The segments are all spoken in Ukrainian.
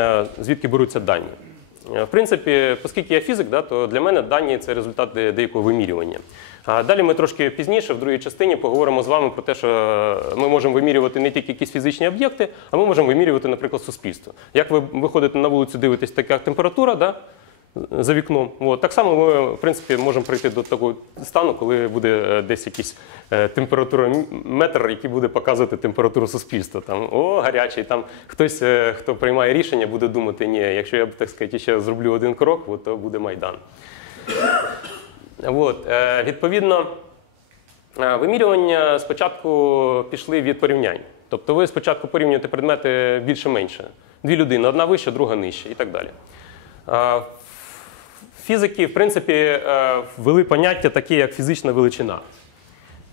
Е, Звідки беруться дані? Е, В принципі, оскільки я фізик, да, то для мене дані це результат деякого вимірювання. Далі ми трошки пізніше, в другій частині, поговоримо з вами про те, що ми можемо вимірювати не тільки якісь фізичні об'єкти, а ми можемо вимірювати, наприклад, суспільство. Як ви виходите на вулицю, дивитесь, така температура, да, за вікном. От. Так само ми, в принципі, можемо прийти до такого стану, коли буде е, десь якийсь е, температурометр, який буде показувати температуру суспільства. Там, о, гарячий. Там хтось, е, хто приймає рішення, буде думати, ні, якщо я так сказати, ще зроблю один крок, от, то буде Майдан. От, відповідно, вимірювання спочатку пішли від порівнянь. Тобто ви спочатку порівнюєте предмети більше-менше. Дві людини, одна вища, друга нижча і так далі. Фізики, в принципі, е, ввели поняття таке, як фізична величина.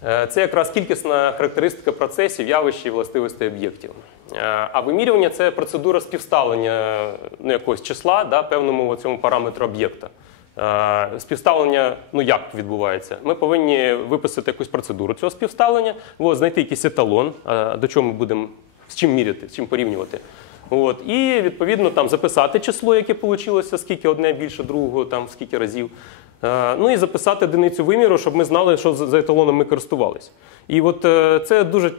Е, Це якраз кількісна характеристика процесів, явищ і властивостей об'єктів. Е, А вимірювання це процедура співставлення ну, якогось числа да, певному цьому параметру об'єкта. Співставлення, ну як відбувається? Ми повинні виписати якусь процедуру цього співставлення, знайти якийсь еталон, до чого ми будемо з чим міряти, з чим порівнювати. От, і відповідно там записати число, яке вийшло, скільки одне більше другого, там скільки разів. Е, Ну і записати одиницю виміру, щоб ми знали, що за еталоном ми користувалися. І от е, це дуже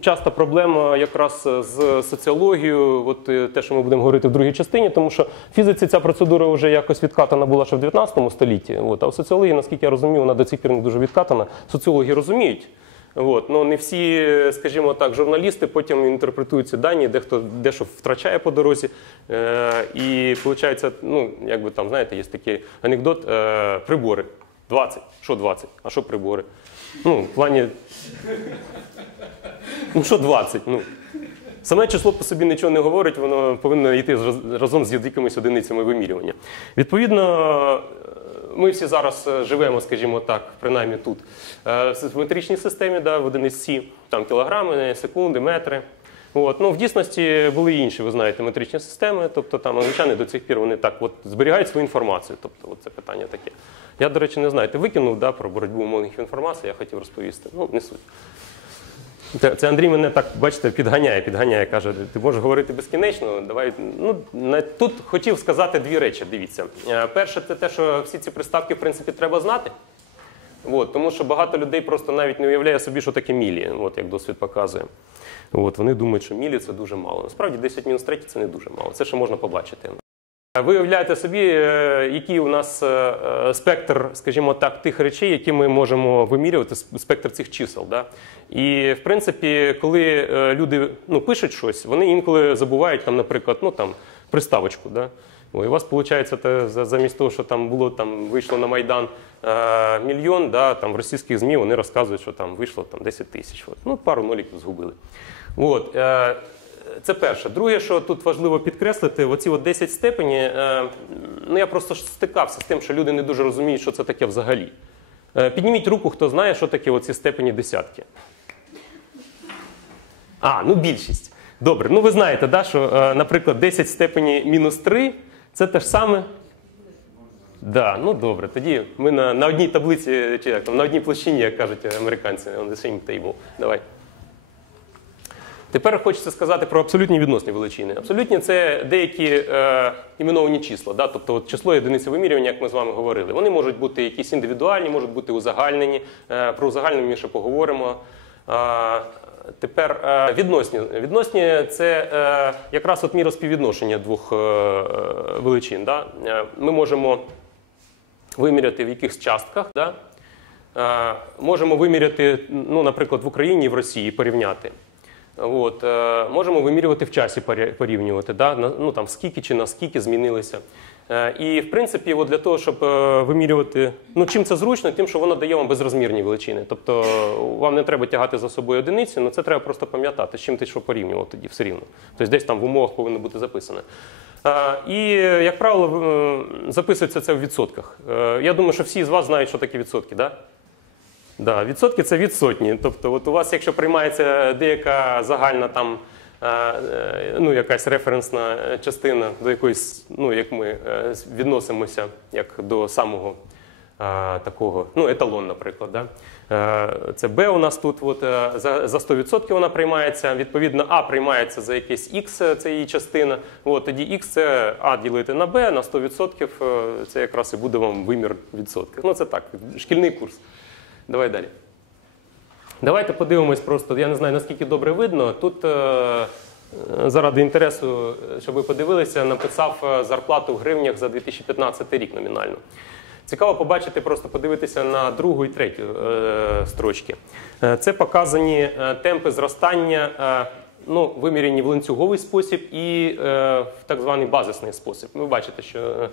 часта проблема якраз з соціологією, от е, те, що ми будемо говорити в другій частині, тому що в фізиці ця процедура вже якось відкатана була ще в 19 столітті. От, а в соціології, наскільки я розумію, вона до цих пір не дуже відкатана. Соціологи розуміють. От, ну не всі, скажімо так, журналісти потім інтерпретують ці дані, дехто дещо втрачає по дорозі. Е, і виходить, ну, якби там, знаєте, є такий анекдот: е, прибори. 20. Що 20? А що прибори? Ну, в плані. Ну, що 20? Ну, Саме число по собі нічого не говорить, воно повинно йти разом з якимись одиницями вимірювання. Відповідно, ми всі зараз е, живемо, скажімо так, принаймні тут, е, в метричній системі, да, в одиниці, там кілограми, секунди, метри. От. Ну, в дійсності були інші, ви знаєте, метричні системи, тобто там англічани до цих пір вони так от зберігають свою інформацію. Тобто, от це питання таке. Я, до речі, не знаю, ти викинув да, про боротьбу умовних інформацій, я хотів розповісти. Ну, не суть. Це, Андрій мене так, бачите, підганяє, підганяє, каже, ти можеш говорити безкінечно. Давай. Ну, тут хотів сказати дві речі. Дивіться. Е, Перше, це те, що всі ці приставки, в принципі, треба знати. От, тому що багато людей просто навіть не уявляє собі, що таке мілі, от, як досвід показує. От, вони думають, що мілі це дуже мало. Насправді 10 мінус 3 це не дуже мало. Це ще можна побачити. Ви уявляєте собі, е, який у нас е, е, спектр, скажімо так, тих речей, які ми можемо вимірювати, спектр цих чисел. Да? І в принципі, коли люди ну, пишуть щось, вони інколи забувають, там, наприклад, ну, там, приставочку. Да? І у вас виходить, замість того, що там було там вийшло на Майдан мільйон, да, там в російських ЗМІ вони розказують, що там вийшло там 10 тисяч. Ну, пару ноліків згубили. От, це перше. Друге, що тут важливо підкреслити, оці от 10 степені, е, ну я просто стикався з тим, що люди не дуже розуміють, що це таке взагалі. Е, підніміть руку, хто знає, що таке оці степені десятки. А, ну більшість. Добре, ну ви знаєте, да, що, е, наприклад, 10 степені мінус 3 це те ж саме. Да, ну добре. Тоді ми на, на одній таблиці, чи як там, на одній площині, як кажуть американці, on the same table. Давай. Тепер хочеться сказати про абсолютні відносні величини. Абсолютні це деякі е, іменовані числа, да? тобто от число і одиниці вимірювання, як ми з вами говорили. Вони можуть бути якісь індивідуальні, можуть бути узагальнені. Е, про узагальнення ми ще поговоримо. Е, тепер е, відносні. Відносні це е, якраз от міроспіввідношення двох е, величин. Да? Ми можемо виміряти в якихось частках. Да? Можемо виміряти, ну, наприклад, в Україні і в Росії порівняти. От, е, можемо вимірювати в часі порівнювати, да? на- ну, там, скільки чи наскільки змінилися. Е, і, в принципі, от для того, щоб е, вимірювати, ну, чим це зручно, тим, що воно дає вам безрозмірні величини. Тобто вам не треба тягати за собою одиниці, ну це треба просто пам'ятати, з чим ти що порівнював тоді все рівно. Тобто десь там в умовах повинно бути записане. Е, І, як правило, записується це в відсотках. Е, Я думаю, що всі з вас знають, що таке відсотки. Да? Да, відсотки це від сотні. Тобто, от у вас, якщо приймається деяка загальна там. е, е, Ну, якась референсна частина, до якоїсь, ну, як ми е, відносимося як до самого такого, ну, еталон, наприклад. Да? Це Б у нас тут от, за, за 100% вона приймається. Відповідно, А приймається за якийсь Х, це її частина. От, тоді Х це А ділити на Б на 100%, е, це якраз і буде вам вимір відсотків. Ну, це так, шкільний курс. Давай далі. Давайте подивимось просто, я не знаю, наскільки добре видно. Тут е, е, заради інтересу, щоб ви подивилися, написав е, зарплату в гривнях за 2015 рік номінально. Цікаво побачити, просто подивитися на другу і третю е, строчки. Це показані темпи зростання, е, ну, виміряні в ланцюговий спосіб і в так званий базисний спосіб. Ви бачите, що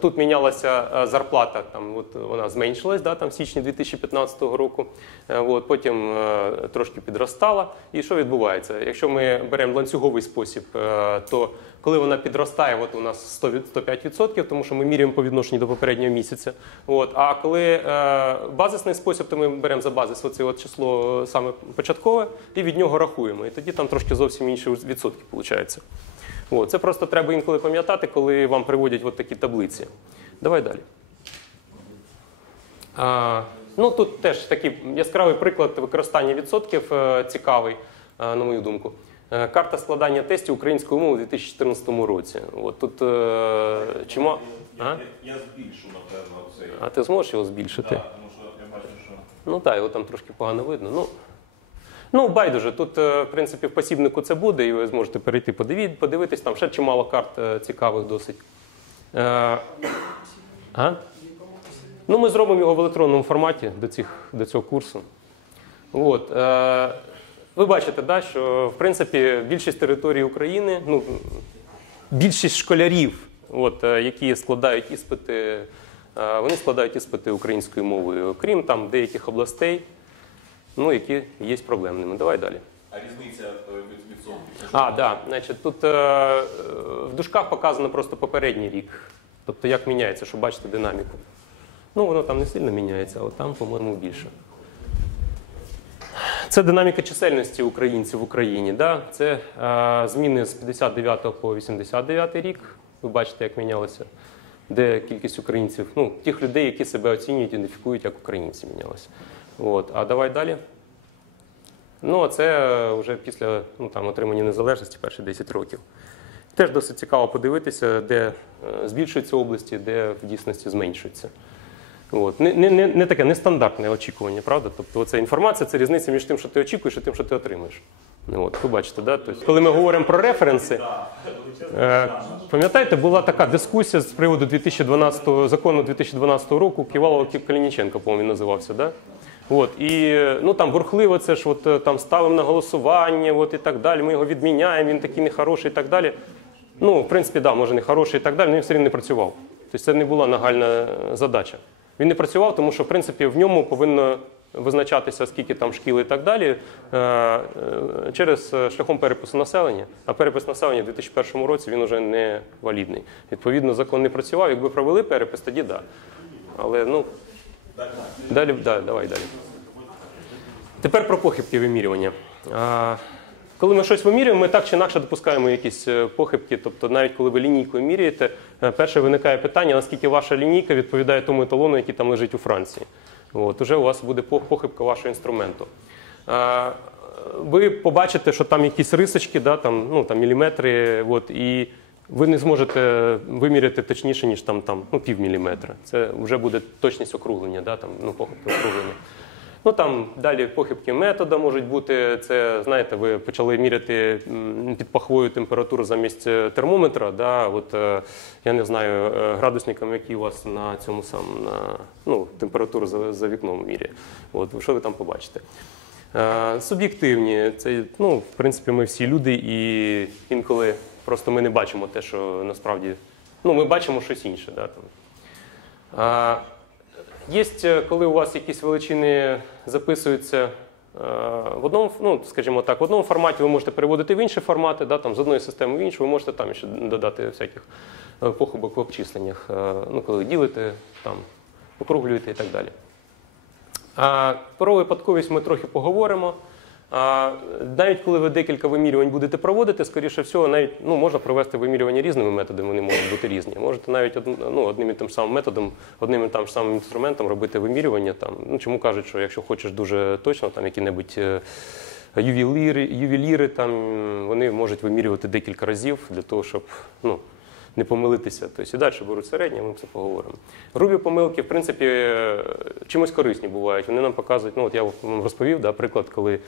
Тут мінялася е, зарплата, там от вона зменшилась да, там, в січні 2015 року. Е, От, потім е, трошки підростала. І що відбувається? Якщо ми беремо ланцюговий спосіб, е, то коли вона підростає, от у нас 105%, тому що ми міряємо по відношенню до попереднього місяця. От, а коли е, базисний спосіб, то ми беремо за базис оце от число е, саме початкове і від нього рахуємо. І тоді там трошки зовсім інші відсотки виходить. О, це просто треба інколи пам'ятати, коли вам приводять от такі таблиці. Давай далі. А, ну, тут теж такий яскравий приклад використання відсотків е, цікавий, е, на мою думку. Е, Карта складання тестів української мови у 2014 році. От тут е, чимо... Я, я, я збільшу, напевно, цей. а ти зможеш його збільшити? Так, тому що я бачу, що Ну так, його там трошки погано видно. Ну, ну байдуже, тут, е, в принципі, в посібнику це буде, і ви зможете перейти подивитись, там ще чимало карт е, цікавих досить. Е, а? Ну, ми зробимо його в електронному форматі до, цих, до цього курсу. От, ви бачите, да, що в принципі більшість території України, ну, більшість школярів, от, які складають іспити, вони складають іспити українською мовою, крім там деяких областей, ну, які є проблемними. Давай далі. а різниця е, від відсотків. А, да. Значить, тут е, е, в дужках показано просто попередній рік. Тобто як міняється, щоб бачити динаміку. Ну, воно там не сильно міняється, але там, по-моєму, більше. Це динаміка чисельності українців в Україні. Да? Це е, зміни з 59 по 89 рік. Ви бачите, як мінялося. Де кількість українців, ну, тих людей, які себе оцінюють, ідентифікують як українці, мінялося. От. А давай далі. Ну, а це вже після ну, там, отримання незалежності перші 10 років. Теж досить цікаво подивитися, де е, збільшуються області, де в дійсності зменшуються. От. Не, не, не, не таке нестандартне очікування, правда? Тобто це інформація, це різниця між тим, що ти очікуєш, і тим, що ти отримуєш. Ну, От, ви бачите, да? тобто, коли ми говоримо про референси, е, пам'ятаєте, була така дискусія з приводу 2012 закону 2012 року Ківалова Калініченко, по-моєму, називався. Да? От, і ну там бурхливо це ж от, е, там ставимо на голосування, от, і так далі. Ми його відміняємо, він такий нехороший і так далі. Ну, в принципі, да, може, не хороший і так далі, але він все рівно не працював. Тобто це не була нагальна е, задача. Він не працював, тому що в принципі в ньому повинно визначатися, скільки там шкіл і так далі, е, через шляхом перепису населення. А перепис населення в 2001 році він вже не валідний. Відповідно, закон не працював. Якби провели перепис, тоді да. Але ну далі, да, давай далі. Тепер про похибки вимірювання. Коли ми щось вимірюємо, ми так чи інакше допускаємо якісь е, похибки. Тобто, навіть коли ви лінійкою міряєте, е, перше виникає питання, наскільки ваша лінійка відповідає тому еталону, який там лежить у Франції. От, уже у вас буде похибка вашого інструменту. Ви побачите, що там якісь рисочки, да, там, ну, там міліметри, от, і ви не зможете виміряти точніше, ніж там, там, ну, пів міліметра. Це вже буде точність округлення, да, там, ну, похибка округлення. Ну там далі похибки метода можуть бути. Це знаєте, ви почали міряти під пахвою температуру замість е, термометра. Да, от е, я не знаю е, градусником, який у вас на цьому самому на ну, температуру за, за вікном міряє. От що ви там побачите? Суб'єктивні, це ну, в принципі, ми всі люди, і інколи просто ми не бачимо те, що насправді ну, ми бачимо щось інше. Да, там. А, Є, е, коли у вас якісь величини записуються е, в одному, ну, скажімо так, в одному форматі ви можете переводити в інші формати, да, там, з одної системи в іншу, ви можете там ще додати всяких похибок в обчисленнях, е, ну, коли ділите, там, округлюєте і так далі. А про випадковість ми трохи поговоримо. А навіть коли ви декілька вимірювань будете проводити, скоріше всього, навіть ну, можна провести вимірювання різними методами, вони можуть бути різні. Можете навіть ну, одним і тим самим методом, одним і тим самим інструментом робити вимірювання. Там. Ну, чому кажуть, що якщо хочеш дуже точно, там які-небудь е, ювеліри, ювеліри там, вони можуть вимірювати декілька разів для того, щоб ну, не помилитися. Тобто і далі беруть середнє, ми це поговоримо. Грубі помилки, в принципі, е, чимось корисні бувають. Вони нам показують, ну от я вам розповів, да, приклад, коли е,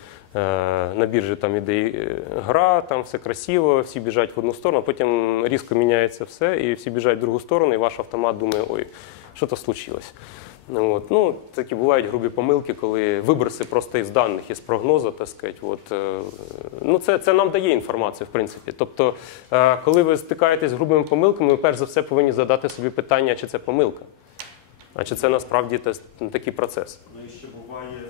на біржі там іде е, гра, там все красиво, всі біжать в одну сторону, а потім різко міняється все, і всі біжать в другу сторону, і ваш автомат думає, ой, що то случилось. От. Ну, такі бувають грубі помилки, коли виброси просто із даних, із прогнозу, так сказати. От, е, ну, це, це нам дає інформацію, в принципі. Тобто, е, коли ви стикаєтесь з грубими помилками, ви перш за все повинні задати собі питання, чи це помилка, а чи це насправді такий процес. Ну і ще буває